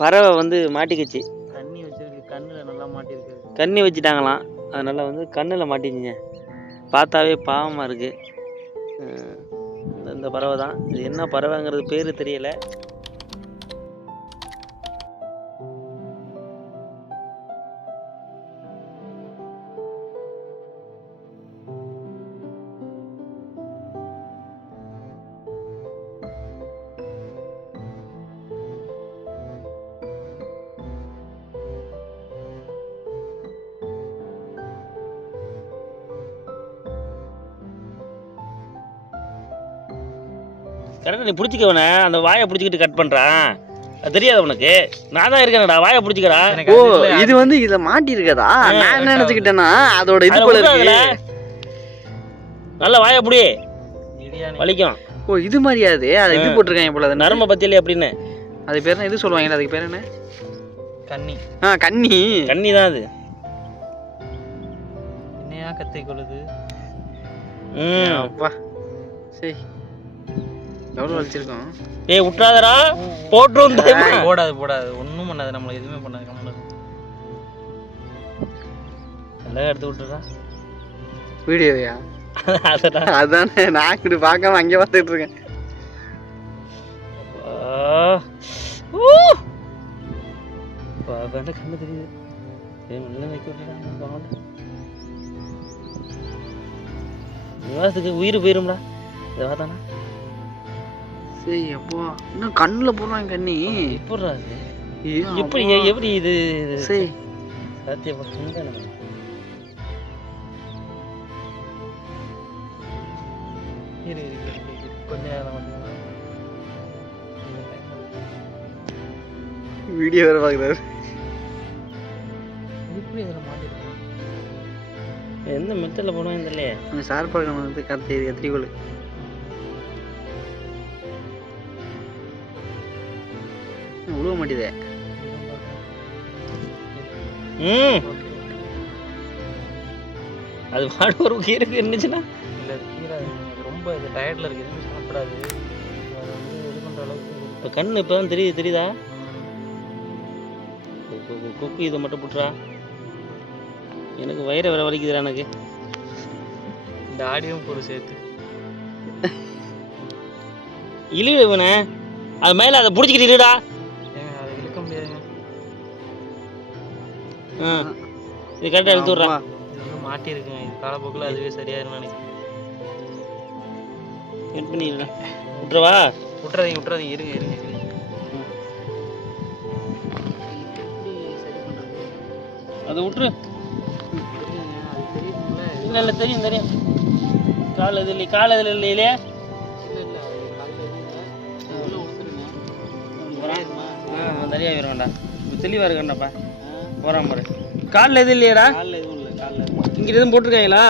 பறவை வந்து மாட்டிக்கிச்சு. கண்ணி வச்சிருக்கு, கண்ணில் நல்லா மாட்டிருக்கு. கண்ணி வச்சுட்டாங்களாம், அதனால் வந்து கண்ணில் மாட்டிக்கிங்க. பார்த்தாவே பாவமாக இருக்குது. இந்த பறவை தான். இது என்ன பறவைங்கிறது பேர் தெரியலை. கரெக்டாக நீ பிடிச்சிக்கவனே, அந்த வாயை பிடிச்சிக்கிட்டு கட் பண்ணுறான். அது தெரியாது உனக்கு? நான் தான் இருக்கேன்டா, வாயை பிடிச்சிக்கிறா. ஓ இது வந்து இதில் மாட்டி இருக்கதா? நான் என்ன நினச்சிக்கிட்டேன்னா அதோட இது போல இருக்கு. நல்ல வாயை பிடி, வலிக்கும். ஓ இது மாதிரியாது, அது இது போட்டிருக்காங்க போல. அது நரம்ப பத்தியிலே அப்படின்னு. அது பேர் என்ன? இது சொல்லுவாங்க, அதுக்கு பேர் என்ன? கண்ணி. கண்ணி. கண்ணி தான் அது. என்னையா கத்தை கொள்ளுது. அப்பா சரி, எவ்வளோ வலிச்சிருக்கோம். ஏய் விட்டுறாதடா, போட்டுரும். போடாது போடாது, ஒன்றும் பண்ணாது, நம்மளை எதுவுமே பண்ணாது. நம்மள நல்லா எடுத்து விட்டுறா. வீடியோவையா? அதானே நான் இப்படி பார்க்காம அங்கே பார்த்துட்டு இருக்கேன். கண்ணு தெரியுது. நிவாசத்துக்கு உயிர் போயிரும்டா இதை பார்த்தானா. சரி அப்போ இன்னும் கண்ணில் போடுறாங்க கண்ணி. எப்படிடா இது? எப்படி எப்படி இது? சரி சத்தியப்பட்ட வீடியோ வேறு பார்க்குறாரு. எந்த மெத்தடில் போடுவாங்க தெரியலையே. அந்த ஷார்ப்பாக வந்து கத்திரிக்கோள் உழுவ மாட்டேதே. அது பாடு ஒரு கீரை இருந்துச்சுன்னா இல்லை, கீரை ரொம்ப டயர்டில் இருக்குது, எதுவும் சாப்பிடாது. அது வந்து இது பண்ணுற அளவுக்கு இப்போ கண் இப்போ தான் தெரியுதா? கொக்கு இதை மட்டும் புட்டுறா. எனக்கு வயிறு வேற வலிக்குதுடா எனக்கு. இந்த ஆடியும் கூட சேர்த்து இழுவனே, அது மேலே அதை பிடிச்சிக்கிட்டு இழுடா. ஏங்க அதை இழுக்க முடியாதுங்க. இது கரெக்டாக எடுத்து விட்றா. இது வந்து மாட்டியிருக்குங்க, இது காலப்போக்கில் அதுவே சரியாயிருன்னு நினைக்கிறேன். கட் பண்ணிடுறா. விட்டுறவா? விட்டுறாதீங்க இருங்க இருங்க. அதை விட்டுரு. இல்லை இல்லை தெரியும் தெரியும். கால் இது இல்லை, கால் இதில் இல்லை இல்லையா? நிறையா வரும்டா, தெளிவாக இருக்கண்டாப்பா. போகிறான் பாரு. காலில் எதுவும் இல்லையாடா? இங்கே எதுவும் போட்டிருக்காங்களா?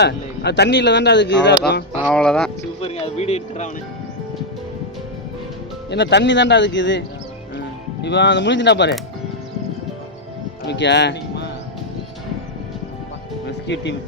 அது தண்ணியில் தாண்டா அதுக்கு இதாக இருக்கும். அவ்வளோதான். சூப்பருங்க, அது வீடியோ எடுத்துறான். என்ன தண்ணி தாண்டா அதுக்கு இது. இப்போ அதை முடிஞ்சுட்டா பாரு. Okay rescue team.